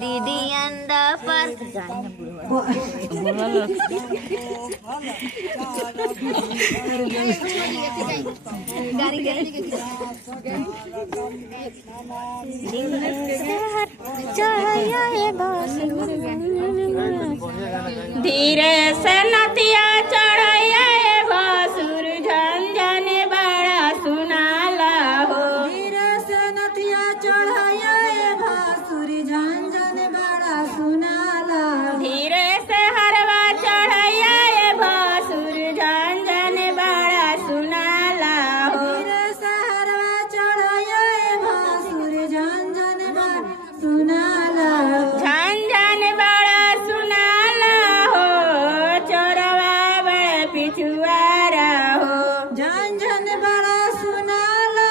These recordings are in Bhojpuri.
दीदी अंडा पर धीरे से नतिया चढ़ैया भसुर झंझन बड़ा सुनाला हो। धीरे से नतिया चढ़ैया भसुर झंझन बड़ा सुनाला। धीरे से हरवा चढ़ैया भसुर झंझन बड़ा सुनाला हो। धीरे से हरवा चढ़ैया भसुर झंझन बड़ा सुनाला। झंझन बड़ा सुनाला हो चोरवा बड़े पिछुआरा हो। झंझन बड़ा सुनाला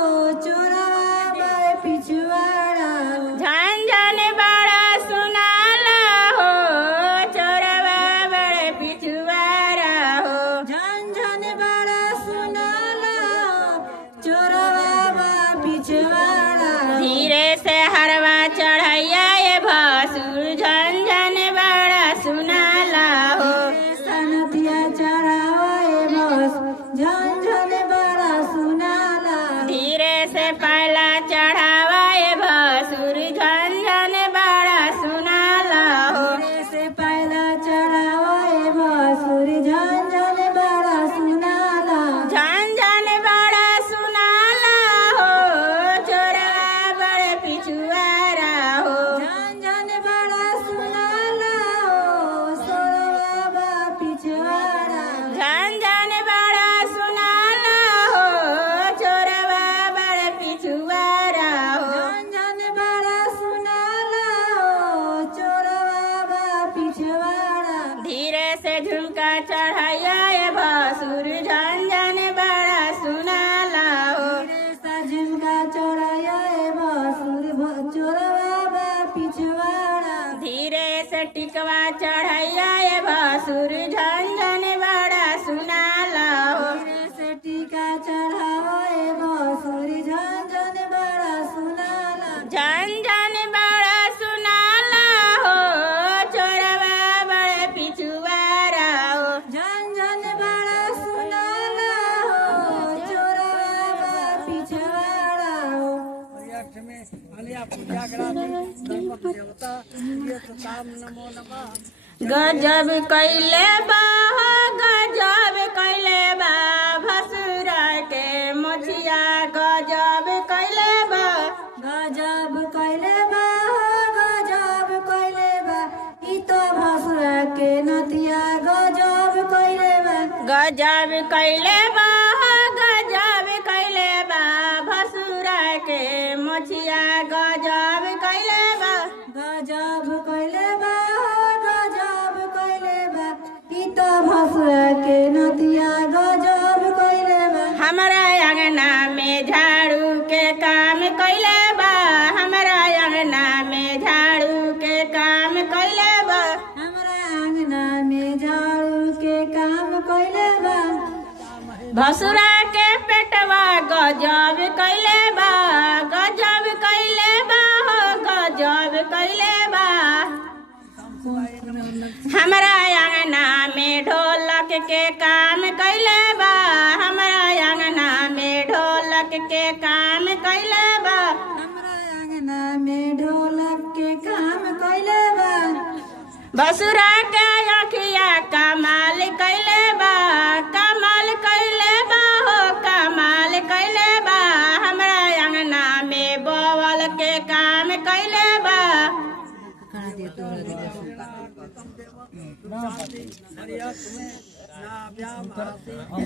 हो चोरवा बड़े पिछुआरा। झंझन बड़ा सुनाला हो चोरवा बड़े पिछुआरा हो। झंझन बड़ा सुनाला हो चोरवा बड़ा पिछुआरा। धीरे से हरवा चढ़ैया भसुर झंझन बड़ा सुनाला हो। सनतिया चढ़ावे बस झंझन बड़ा सुनाला। धीरे से पहला चढ़ावा भसुर झंझन बड़ा सुनाला हो। धीरे से पहला चढ़ावे भसुर झंझन बड़ा सुनाला। झंझन बड़ा सुनाला हो चोरवा बड़े पिछुआरा हो। झंझन बड़ा सुनाला हो सोरवा बा पिछवाड़ा। झंझन बड़ा सुनाला हो चोरवा बड़े पिछुआरा हो। झंझन बड़ा सुनाला हो चोरवा बा पिछवाड़ा। धीरे से झुमका चढ़ैया भसुर झंझन बड़ा सुनाला हो। धीरे से झुमका चढ़ाया भसुर चोरवा बा पिछवाड़ा। धीरे से टिकवा चढ़ैया भसुर झंझन बड़ा सुनाला हो। धीरे से टीका चढ़ावे भसुर झंझन बड़ा सुनाला। झंझन बड़ा सुनाला हो चोरवा बड़े पिछुआरा हो। झंझन बड़ा सुनाला हो चोरवा बा पिछवाड़ा। गजब कैले बा हो गजब कैले बा भसुरा के मोछिया गजब कैले बा। गजब कैले बा हो गजब कैले बा ई तो भसुरा के नतिया गजब कैले बा। गजब कैले बा हो गजब कैले बा भसुरा के मोछिया गजब कैले बा। गजब कैले बा हो गजब कैले बा ई तो भसुरा के नतिया गजब कैले बा। हमारा अंगना में झाड़ू के काम कैले बा। हमारा अंगना में झाड़ू के काम कैले बा। हमरा अंगना में झाड़ू के काम कैले बा। भसुरा के पेटवा गजब कैले बा। गजब कैले बा हो गजब कैले बा। हमारा अंगना में ढोलक के काम कैले बा। हमारा अंगना में ढोलक के काम कैले बा। हमरा अंगना में ढोलक के काम कैले बा। भसुरा के अखिया कमाल कैले बा। कमाल कैले बा हो कमाल कैले बा। हमरा अंगना में बोवल के काम कैले बा।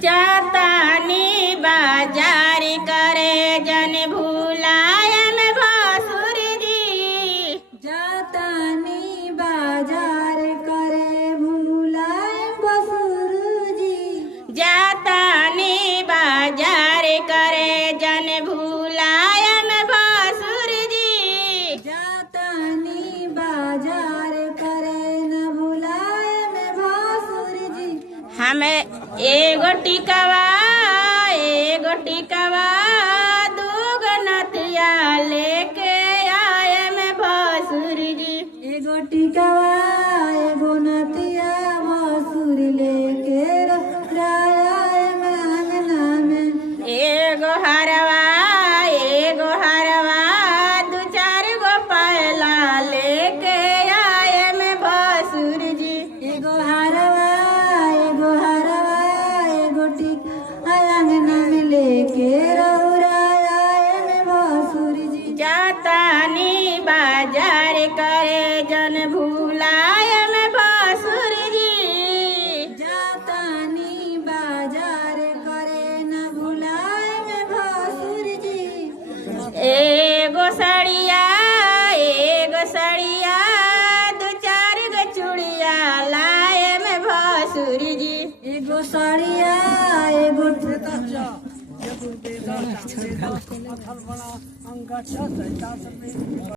जातानी बाजार करे जन भूलायम भसुर जी। जातानी बाजार करे भूलाए भसुर जी। जातानी बाजार करे जन भूलायम भसुर जी। जातानी बाजार करे न भूलाए में भसुर जी। हमें एगो टिकवा दूगो नथिया लेके आए में भसुर एगो सड़िया दो चार गो चूड़िया लाए में भसुर जी। एगो साड़िया एगो